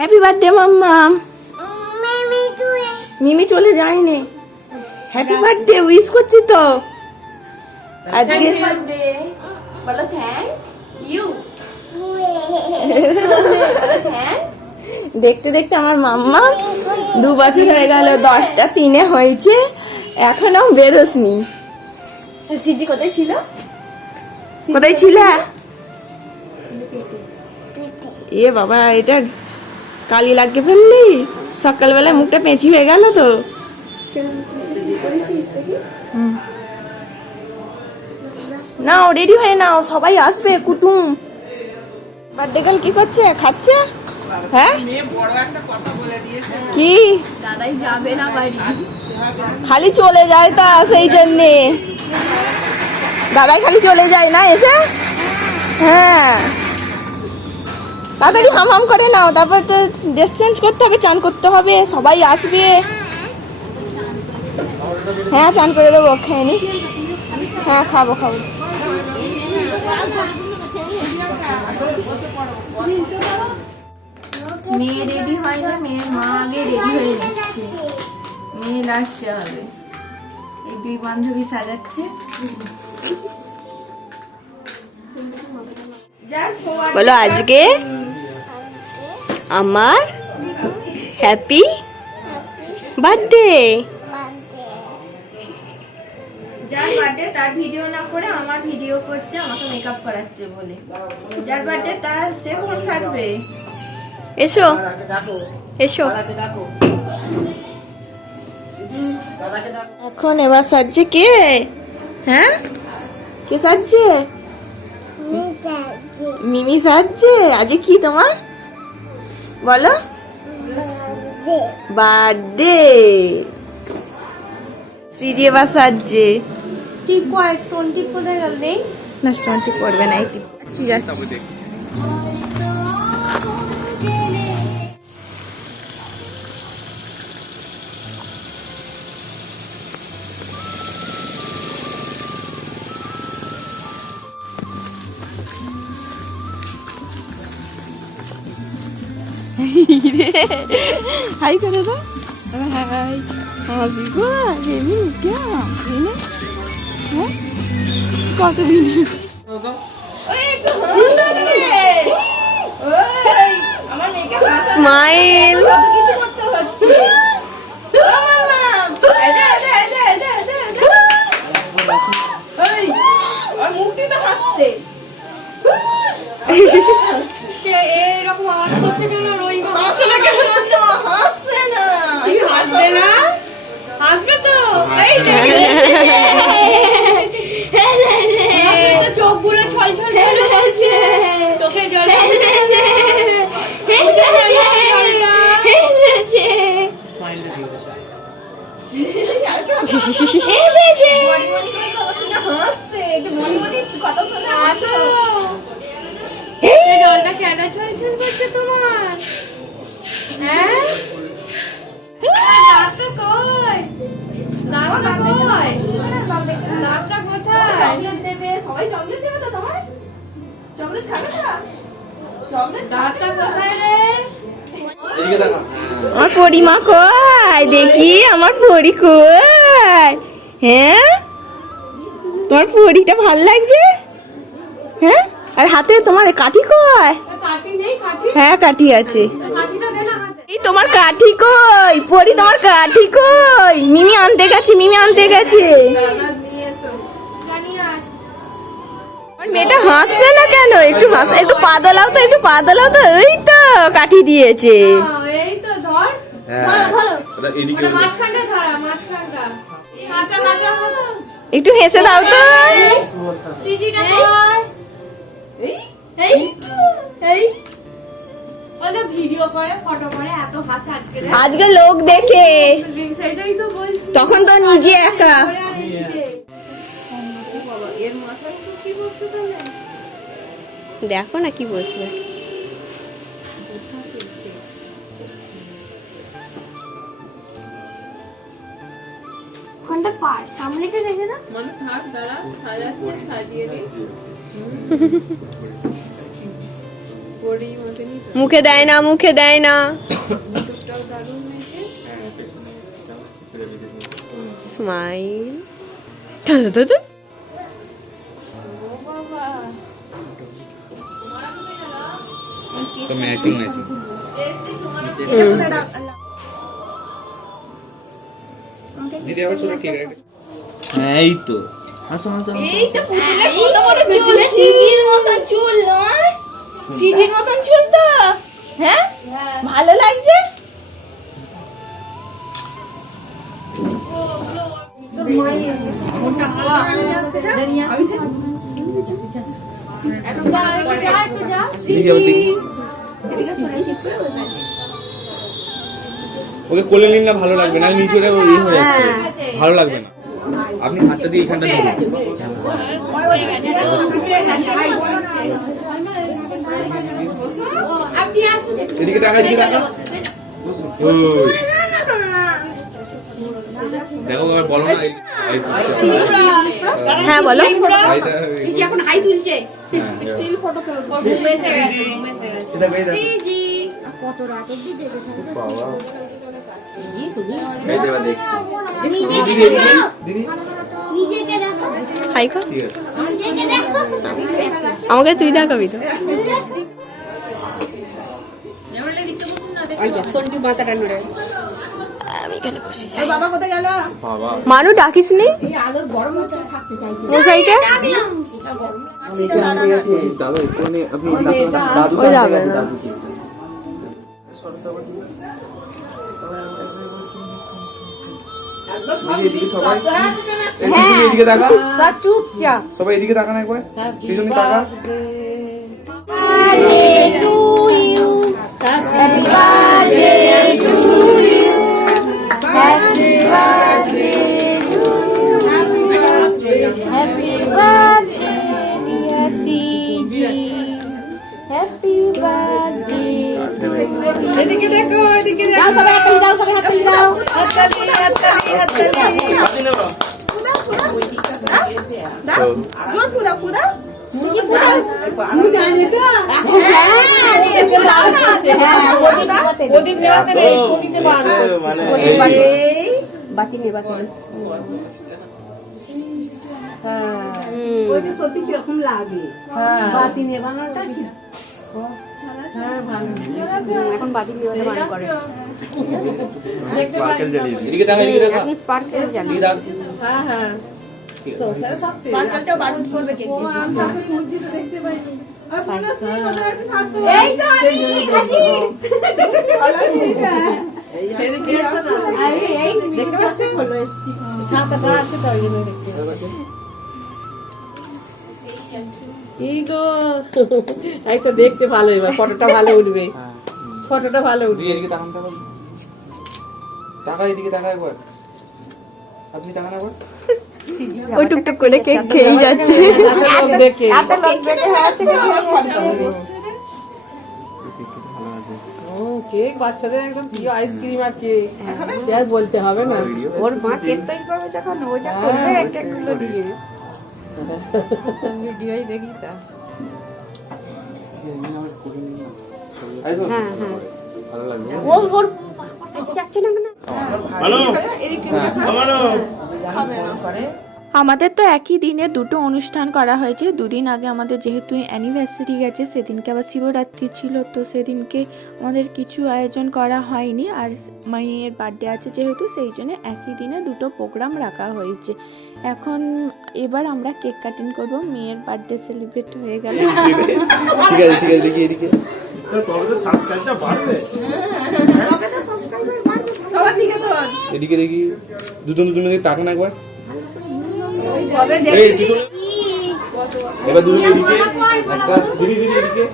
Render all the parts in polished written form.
Happy birthday mamma. মিমি চলে যায়নি। Happy birthday wish করছি তো আজকে। বলো থ্যাংক ইউ। দেখতে দেখতে আমার মাম্মা 2 বছর হয়ে গেল, 10টা 3-এ হয়েছে, এখনো বেরোসনি। সিজি কোথায় ছিল? কোথায় ছিল? এ বাবা, এটা কালি লাগিয়ে ফেললি, সকালবেলায় মুখটা পেঁচি হয়ে গেল তো। নাও রেডি হয়ে নাও, সবাই আসবে কুটুম। বার্থডে গার্ল কি করছে? খাচ্ছে? হ্যাঁ কি দাদাই যাবে না বাড়ি, খালি চলে যায় তা, সেই জন্যে দাদাই খালি চলে যায় না এসে। হ্যাঁ তাড়াতাড়ি হাম করে নাও, তারপর তো ড্রেস চেঞ্জ করতে হবে, চান করতে হবে, সবাই আসবে। হ্যাঁ চান করে দেবো, খেয়ে নি। হ্যাঁ খাবো। মেয়ে রেডি হয় না, মেয়ের মা আগে রেডি হয়ে যাচ্ছে, মেয়ে লাস্টে হবে। এই 2 বান্ধবী সাজাচ্ছে। বলো আজকে আমার হ্যাপি বার্থডে। যার বার্থডে তার ভিডিও না করে আমার ভিডিও করছে, আমাকে মেকআপ করাচ্ছে বলে। যার বার্থডে তার সে কোন সাজবে। এসো এসো। এখন এবার সাজছে কে? হ্যাঁ কে সাজছে? মিমি সাজছে। আজ কি তোমার বলো? বার্থডে। শ্রীজি এবার সাজছে। টিপ কয় স্টোন টিপ কোথায় গেল? নেই না স্টোনটি করবে না, এই যাচ্ছি। हाय करे तो हाय हाजी को गेमी क्या ये কত দিন স্মাইল কিছু করতে হচ্ছে। মুখটি তো হাসছে। এরকম আওয়াজ করছে কেন? ওই হাসছে না কেন? হাসছে না। হাসবে না? হাসবে তো। এই তো চোখগুলো ছলছল করছে, চোখে জল জলটা কেন ছলছল করছে তোমার? হ্যাঁ নাচটা কই? নাচটা কই? নাচটা কোথায়? চকলেট দেবে, সবাই চকলেট দেবে তো তোমার? চকলেট খাবে না? চকলেট নাচটা কোথায় রে? আমার পরিমা কই দেখি, আমার পরি কই? হ্যাঁ তোমার পরিটা ভাল লাগছে? হ্যাঁ আর হাতে তোমার কাঠি কই? কাঠি নেই? কাঠি? হ্যাঁ কাঠি আছে। কাঠিটা দে না হাতে। এই তোমার কাঠি কই? পরি তোমার কাঠি কই? মিমি আনতে গেছে। দাদা নিয়ে এসো। জানি আর আমার মেয়েটা হাসছে না কেন? একটু পা দোলাও তো। এই তো কাঠি দিয়েছে। এই তো ধর। ধরো। মাঝখানটা ধরা, মাঝখানটা। হাসা। একটু হেসে দাও তো। সিজিটা কই? এই ওটা ভিডিও করে, ফটো করে, এত হাসে আজকে লোক দেখে, সেটাই তো বলছি। তখন তো নিজে একা। এর মাথায় কি বসতে তাহলে? দেখো না কি বসবে। কোনটা পার সামনেটা দেখে দাও। মানে থাক দাঁড়া, সাজাচ্ছে, সাজিয়ে দিই। মুখে দেয় না, মুখে দেয় না। স্মাইল। সব ম্যাচিং ম্যাচিং। দিদি আবার ছোট কেক রেখে। হ্যাঁ এই তো। আসো আসো। এই তো পুতুলের কত বড় চুল, সিজির মতন চুল নয়? সিজির মতন চুল তো, হ্যাঁ ভালো লাগছে। দিদি আবার দেখি। ওকে কোলে নিন না, ভালো লাগবে না, নিচে ওটা ইয়ে হয়ে যাচ্ছে, ভালো লাগবে না। আপনি হাতটা দিয়ে এখানটা ধরুন। এদিকে টাকা, এদিকে টাকা। দেখো বলো না। হ্যাঁ বলো। এখন হাই তুলছে হাই কর। আমাকে তুই দেখাবি তো। আমি এখানে বসে যাই। বাবা কোথায় গেল? মানু ডাকিস নি মশাইকে? ও যাবে না। এদিকে তাকা, চুপচাপ সবাই এদিকে তাকান একবার, সেজন্য তাকা। এদিকে দেখো, এদিকে দেখো, সবাই হাততালি দাও, সবাই হাততালি দাও, হাততালি হাততালি হাততালি। দাও জোর ফুদাও ফুদাও, মুজি ফুদাও। আমি জানি তো, হ্যাঁ এদিকে লাভ আছে। হ্যাঁ ওদিক নেবাতে নেই, ওদিকে বার মানে বাকি নেবাতে। হ্যাঁ ওই যে সত্যি কিরকম লাগে, বাতি নেবানোটা কি। হ্যাঁ ভালো, এখন বাতি নেবানো ভালো করে। স্পার্কেল জ্বালিয়ে দিই। এদিকে তাকা, এদিকে তাকা। এখন স্পার্কেল জানি। হ্যাঁ হ্যাঁ স্পার্কেলটাও বারুদ করবে কেক দিয়ে। এই তো আমি আছি। এদিকে আসো না। এই দেখতে পাচ্ছেন ছাতাটা আছে তো, ওই জন্য দেখতে পাচ্ছি। এই গো, এই তো দেখতে ভালো, এবার ফটোটা ভালো উঠবে, ফটোটা ভালো উঠবে। এদিকে তাকান, তাকান। টাকা এদিকে তাকা একবার। আপনি তাকান একবার। ওই টুকটুক করে কেক খেয়েই যাচ্ছে। দেখে ও কেক বাচ্চাদের একদম প্রিয়, আইসক্রিম আর কেক, আর বলতে হবে না। ওর মা কেক তৈরি করবে যখন ও যা করবে একটা গুলো দিয়ে ভিডিওই দেখি তা। হ্যাঁ হ্যাঁ ভালো লাগবে। ওর যাচ্ছে না কেন? আমাদের তো একই দিনে দুটো অনুষ্ঠান করা হয়েছে। দুদিন আগে আমাদের যেহেতু অ্যানিভার্সারি গেছে, সেদিনকে আবার শিবরাত্রি ছিল, তো সেদিনকে আমাদের কিছু আয়োজন করা হয়নি। আর মায়ের বার্থডে আছে যেহেতু, সেই জন্য একই দিনে দুটো প্রোগ্রাম রাখা হয়েছে। এখন এবার আমরা কেক কাটিং করব। মেয়ের বার্থডে সেলিব্রেট হয়ে গেল। ঠিক আছে ঠিক আছে, দেখি এদিকে। এদিকে দেখি, দুজন দুজন দিকে তাকান একবার। এই দুজন, এবার দুজন এদিকে, একটা দিদি দিদি এদিকে।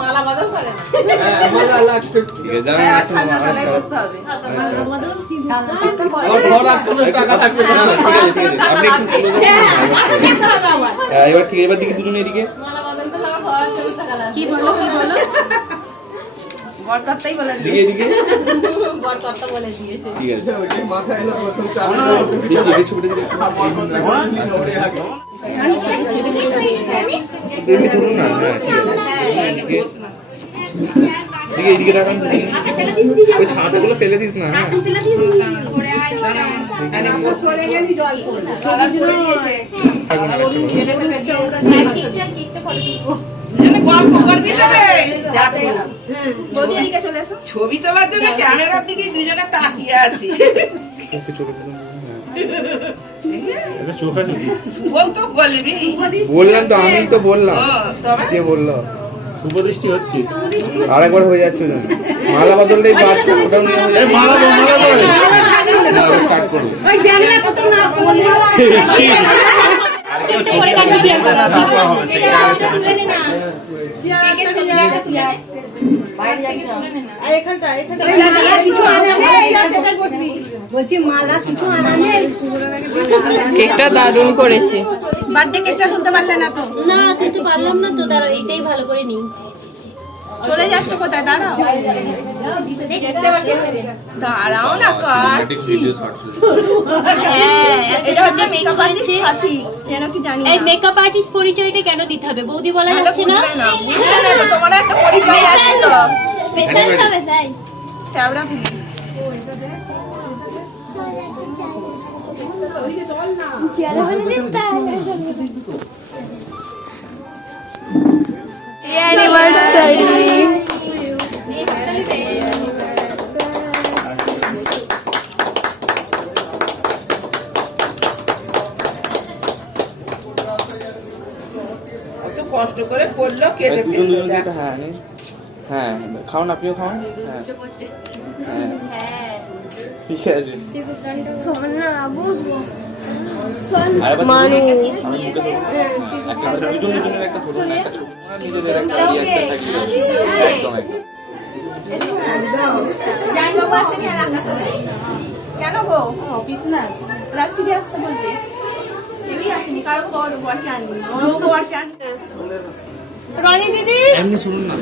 মালা বদল করে না, হ্যাঁ মালা আল্লাহ ঠিক আছে, যারা আছে মালা বসতে হবে। টাকা থাকবে না, ঠিক আছে ঠিক আছে, আপনি একটু এবার ঠিক আছে, এবার দেখি দুজন এদিকে। কি বলো কি বলো, বরকর্তাই বলে এদিকে এদিকে, বরকর্তা বলে দিয়েছে। ঠিক আছে ঠিক আছে, ছবিটা দিকে এমনি ধরুন না। হ্যাঁ ঠিক আছে, এদিকে এদিকে তাকান ওই ছাতাগুলো ফেলে দিস না হ্যাঁ থাকুন আর গল্প করবি তো রে? ছবি তোলার জন্য ক্যামেরার দিকে দুজনে তাকিয়ে আছি। বল তো বলবি। বললাম তো আমি তো বললাম তবে কে বললো শুভদৃষ্টি হচ্ছে। আরেকবার হয়ে যাচ্ছে ওই জন্য মালা বদললেই বাদ ওটাও নিয়ে হয়ে যাবে মালা স্টার্ট করবো কেকটা দারুণ করেছে। বার্থডে কেকটা তুলতে পারলে না তো? না তুলতে পারলাম না তো, দাঁড়াও এইটাই ভালো করে নিই। চলে যাচ্ছে কোথায়? দাঁড়াও দাঁড়াও না কাটছি। হ্যাঁ এটা হচ্ছে মেকআপ আর্টিস্ট সাথী, যেন কি জানি এই মেকআপ আর্টিস্ট পরিচয়টা কেন দিতে হবে? বৌদি বলা যাচ্ছে না? তোমার একটা পরিচয় আছে তো। স্পেশাল ভাবে তাই শ্যাওড়া ফুলি কত কষ্ট করে করলো, কেটে দুজন ফেললো। দুজন হ্যাঁ হ্যাঁ খাওয়ান আপনিও খাওয়ান হ্যাঁ ঠিক আছে আরেকবার মানু। আমার মুখে ধরুন। একটা দুজন দুজনের একটা ধরুন না, একটা ছবি আর নিজেদের একটা রিয়াকশন থাকবে একদম একদম যাই বাবু আসেনি আর আকাশ আসেনি। কেন গো? অফিস না রাত্রি আসতে বলবে। কেউই আসেনি, কারো বরকে আননি, ওর বরকে আননি। রনি দিদি এমনি শুনুন না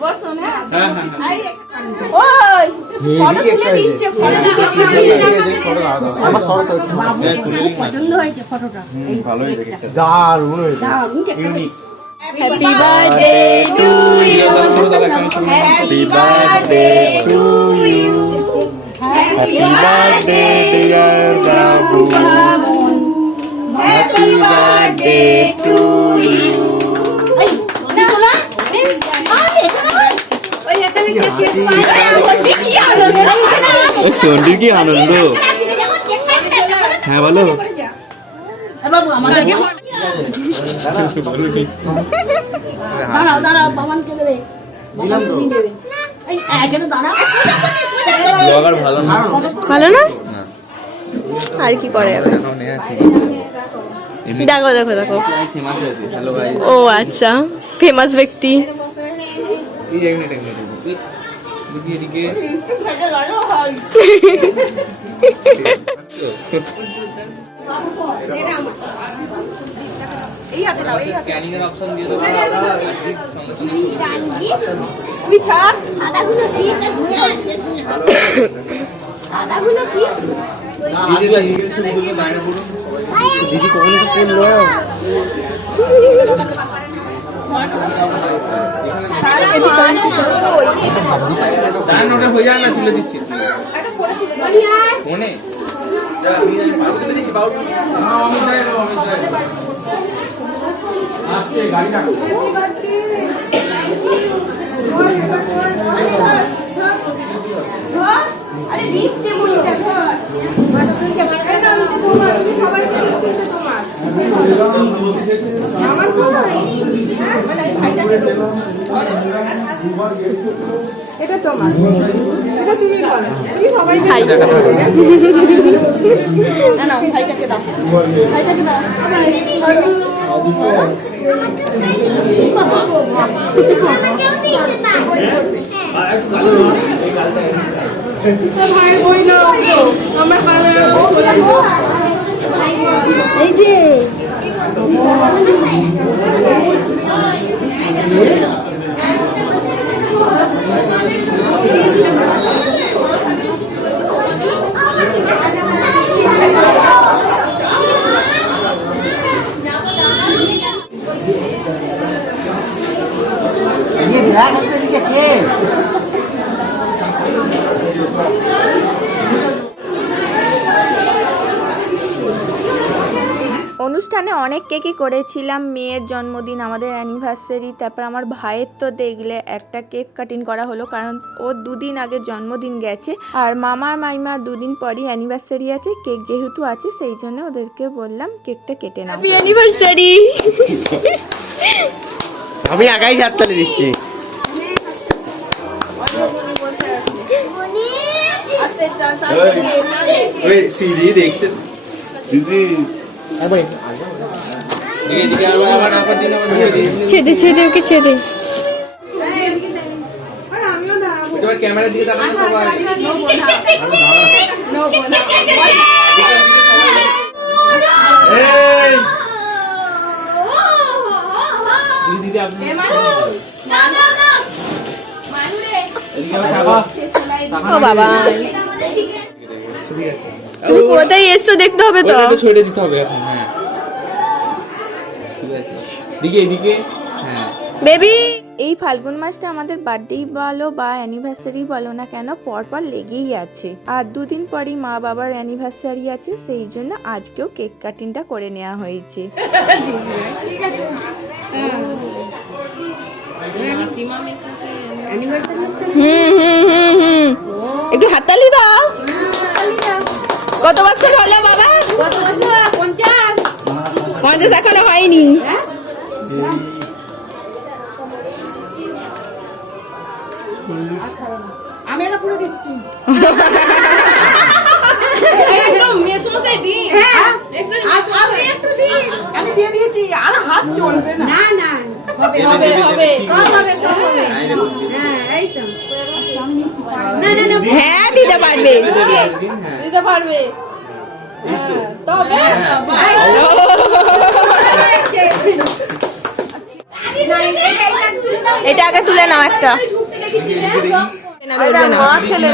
বসো না। হ্যাঁ হ্যাঁ ওই ফটো তুলে দিচ্ছে, ফটো আমার সরকার পছন্দ হয়েছে ফটোটা। ভালোই দেখেছে, দারুণ হয়েছে, unique. Happy birthday to you. Happy birthday to you, happy birthday dear Babu, happy birthday to you. এই নিকোলা ওই এখানে কেক পাই কি আনন্দ। সন্ডির কি আনন্দ। হ্যাঁ বলো। বাবু আমাদেরকে দাঁড়াও দাঁড়াও, বাবানকে দেবে, বাবানকে দেবে। এই এখানে দাঁড়াও। ব্লগার ভালো না ভালো না? আর কি করে আবার? এখন নেয়া ঠিক এমনি দেখো দেখো দেখো। ফেমাস আছে হ্যালো গাইস ও আচ্ছা, ফেমাস ব্যক্তি। এই এক মিনিট বুঝি এদিকে এই হাতে দাও, এই হাতে। স্ক্যানিং এর অপশন দিয়ে দাও সঙ্গে সঙ্গে তুই ছাড়। সাদাগুলো কি? সাদাগুলো কি? দিদি কখন এসে পড়লো? দাঁড়ান ওটা হয়ে যায় না তুলে দিচ্ছি ফোনে আসছে গাড়িটা আরে দিচ্ছে মুড়িটা ধর। আমার কই? এটা তোমার, এটা তুমি করো, তুমি সবাই হাই। না না ভাইটাকে দাও, ভাইটাকে দাও। ভাই বই না আমার কানে এই যে অনুষ্ঠানে অনেক কেকই করেছিলাম, মেয়ের জন্মদিন, আমাদের অ্যানিভার্সারি, তারপর আমার ভাইয়ের তো দেখলে একটা কেক কাটিং করা হলো, কারণ ও 2 দিন আগে জন্মদিন গেছে, আর মামা মাইমা 2 দিন পরই অ্যানিভার্সারি আছে, কেক যেহেতু আছে সেই জন্য ওদেরকে বললাম কেকটা কেটে নাও। Happy anniversary. আমি আগাই হাততালি দিচ্ছি। ওই সিজি দেখছেন, সিজি ছেদে ছেদে ওকে ছেদে। ক্যামেরা দিয়ে তাকান সবাই। দিদি আপনি ও বাবা, তুমি কোথায় এসছো দেখতে হবে তো। ছেড়ে দিতে হবে এখন। হ্যাঁ ঠিক আছে, দিকে এদিকে। হ্যাঁ বেবি, এই ফাল্গুন মাসটা আমাদের বার্থডেই বলো বা অ্যানিভার্সারি বলো না কেন, পরপর লেগেই আছে, আর 2 দিন পরই মা বাবার অ্যানিভার্সারি আছে, সেই জন্য আজকেও কেক কাটিংটা করে নেওয়া হয়েছে। একটু হাততালি দাও। কত বছর হলো বাবা? 50 এখনো হয়নি। আমি এটা পুরো দিচ্ছি। আমি দিয়ে দিয়েছি, আর হাত চলবে না। না না, হবে হবে হবে, সব হবে সব হবে। হ্যাঁ এই তো। না না না, হ্যাঁ দিতে পারবে। দিতে পারবে। তবে এটা আগে তুলে নাও একটা। ছেলে